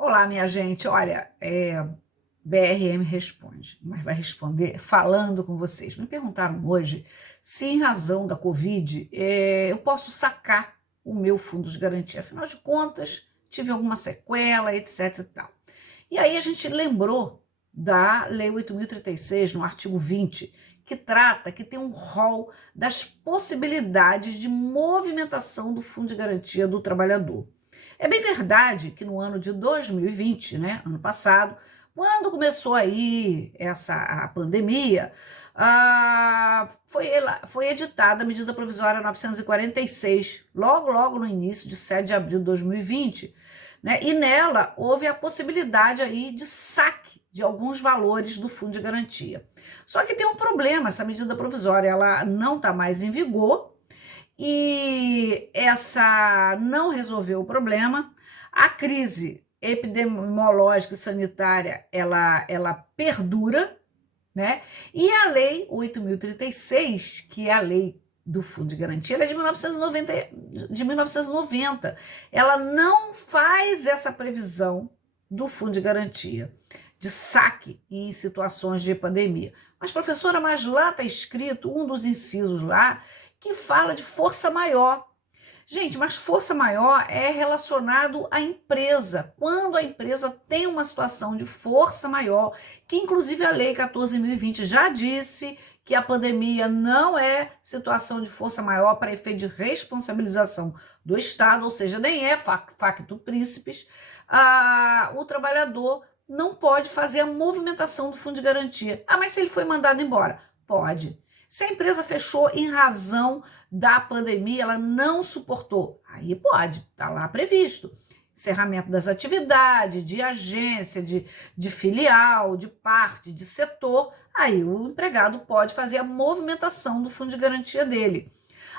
Olá, minha gente. Olha, BRM responde, mas vai responder falando com vocês. Me perguntaram hoje se, em razão da Covid, eu posso sacar o meu fundo de garantia. Afinal de contas, tive alguma sequela, etc. e tal. E aí a gente lembrou da Lei 8.036, no artigo 20, que trata, que tem um rol das possibilidades de movimentação do fundo de garantia do trabalhador. É bem verdade que no ano de 2020, né, ano passado, quando começou aí a pandemia, foi editada a medida provisória 946, logo no início de 7 de abril de 2020, né? E nela houve a possibilidade aí de saque de alguns valores do fundo de garantia. Só que tem um problema, essa medida provisória ela não está mais em vigor e essa não resolveu o problema. A crise epidemiológica e sanitária ela perdura, né? E a lei 8.036, que é a lei do Fundo de Garantia, ela é de 1990. Ela não faz essa previsão do Fundo de Garantia, de saque em situações de pandemia. Mas, professora, mas lá está escrito, um dos incisos lá, que fala de força maior. Gente, mas força maior é relacionado à empresa. Quando a empresa tem uma situação de força maior, que inclusive a Lei 14.020 já disse que a pandemia não é situação de força maior para efeito de responsabilização do Estado, ou seja, nem é facto príncipes, o trabalhador não pode fazer a movimentação do fundo de garantia. Ah, mas se ele foi mandado embora? Pode. Se a empresa fechou em razão da pandemia, ela não suportou, aí pode, está lá previsto. Encerramento das atividades, de agência, de filial, de parte, de setor, aí o empregado pode fazer a movimentação do fundo de garantia dele.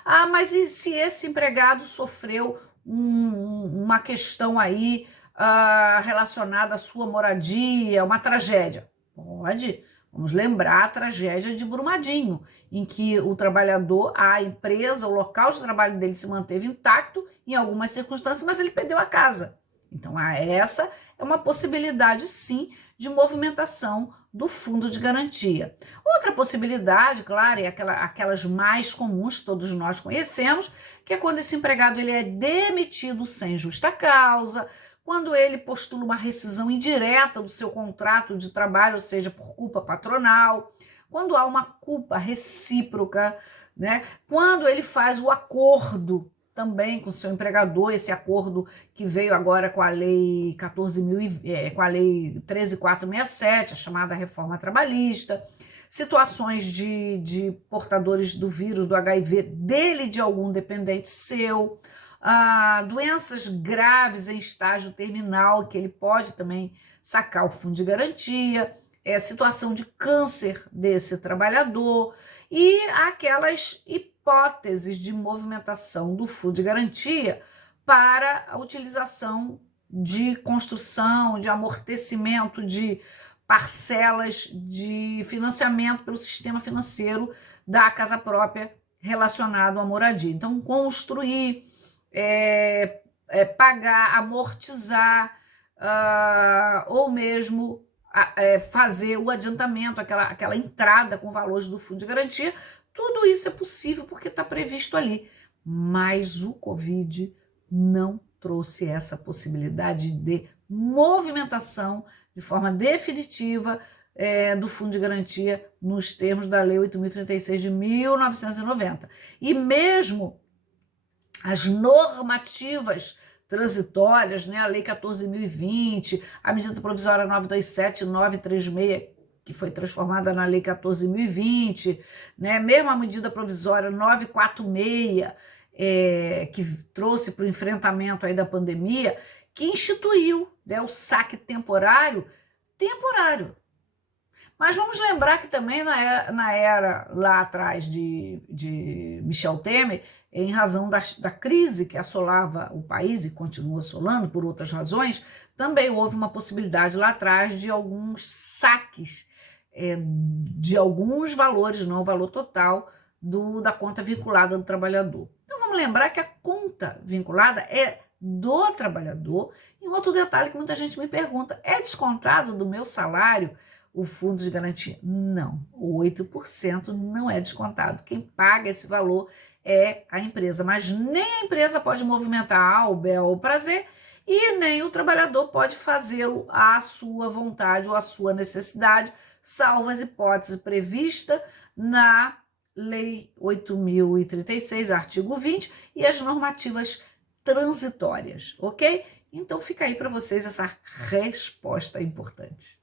Ah, mas e se esse empregado sofreu uma questão aí relacionada à sua moradia, uma tragédia? Pode. Vamos lembrar a tragédia de Brumadinho, em que o trabalhador, a empresa, o local de trabalho dele se manteve intacto em algumas circunstâncias, mas ele perdeu a casa. Então, essa é uma possibilidade, sim, de movimentação do fundo de garantia. Outra possibilidade, claro, é aquelas mais comuns que todos nós conhecemos, que é quando esse empregado ele é demitido sem justa causa, quando ele postula uma rescisão indireta do seu contrato de trabalho, ou seja, por culpa patronal, quando há uma culpa recíproca, né? Quando ele faz o acordo também com o seu empregador, esse acordo que veio agora com a lei 14.000, com a lei 13.467, a chamada reforma trabalhista, situações de portadores do vírus do HIV dele e de algum dependente seu, doenças graves em estágio terminal, que ele pode também sacar o fundo de garantia, situação de câncer desse trabalhador e aquelas hipóteses de movimentação do fundo de garantia para a utilização de construção, de amortecimento de parcelas de financiamento pelo sistema financeiro da casa própria relacionado à moradia. Então, construir, pagar, amortizar, ou mesmo fazer o adiantamento, aquela entrada com valores do fundo de garantia, tudo isso é possível porque está previsto ali. Mas o Covid não trouxe essa possibilidade de movimentação de forma definitiva do fundo de garantia nos termos da Lei 8.036 de 1990. E mesmo as normativas transitórias, né, a Lei 14.020, a medida provisória 927 e 936, que foi transformada na Lei 14.020, né, mesmo a medida provisória 946, que trouxe para o enfrentamento aí da pandemia, que instituiu, né, o saque temporário. Mas vamos lembrar que também na era lá atrás de Michel Temer, em razão da crise que assolava o país e continua assolando por outras razões, também houve uma possibilidade lá atrás de alguns saques de alguns valores, não o valor total, da conta vinculada do trabalhador. Então vamos lembrar que a conta vinculada é do trabalhador. E um outro detalhe que muita gente me pergunta, é descontado do meu salário o fundo de garantia? Não, o 8% não é descontado. Quem paga esse valor é a empresa, mas nem a empresa pode movimentar ao bel ou prazer e nem o trabalhador pode fazê-lo à sua vontade ou à sua necessidade, salvo as hipóteses previstas na Lei 8.036, artigo 20, e as normativas transitórias, ok? Então fica aí para vocês essa resposta importante.